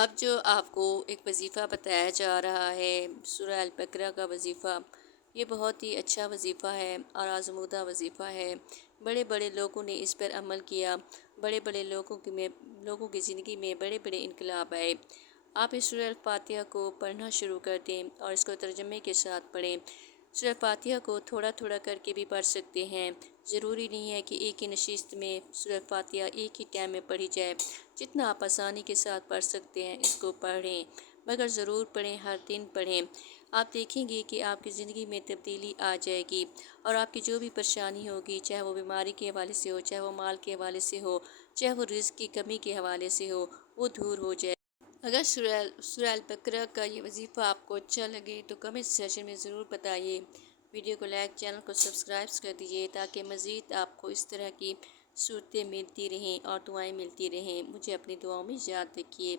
اب جو آپ کو ایک وظیفہ بتایا جا رہا ہے سورہ البقرہ کا وظیفہ، یہ بہت ہی اچھا وظیفہ ہے اور آزمودہ وظیفہ ہے۔ بڑے بڑے لوگوں نے اس پر عمل کیا، بڑے بڑے لوگوں کی زندگی میں بڑے بڑے انقلاب آئے۔ آپ اس سورہ الفاتحہ کو پڑھنا شروع کر دیں اور اس کو ترجمے کے ساتھ پڑھیں۔ سورہ فاتحہ کو تھوڑا تھوڑا کر کے بھی پڑھ سکتے ہیں، ضروری نہیں ہے کہ ایک ہی نشست میں سورہ فاتحہ ایک ہی ٹائم میں پڑھی جائے۔ جتنا آپ آسانی کے ساتھ پڑھ سکتے ہیں اس کو پڑھیں، مگر ضرور پڑھیں، ہر دن پڑھیں۔ آپ دیکھیں گے کہ آپ کی زندگی میں تبدیلی آ جائے گی اور آپ کی جو بھی پریشانی ہوگی، چاہے وہ بیماری کے حوالے سے ہو، چاہے وہ مال کے حوالے سے ہو، چاہے وہ رزق کی کمی کے حوالے سے ہو، وہ دور ہو جائے۔ اگر سورہ البقرہ کا یہ وظیفہ آپ کو اچھا لگے تو کمنٹ سیکشن میں ضرور بتائیے۔ ویڈیو کو لائک، چینل کو سبسکرائب کر دیجیے تاکہ مزید آپ کو اس طرح کی صورتیں ملتی رہیں اور دعائیں ملتی رہیں۔ مجھے اپنی دعاؤں میں یاد رکھیے۔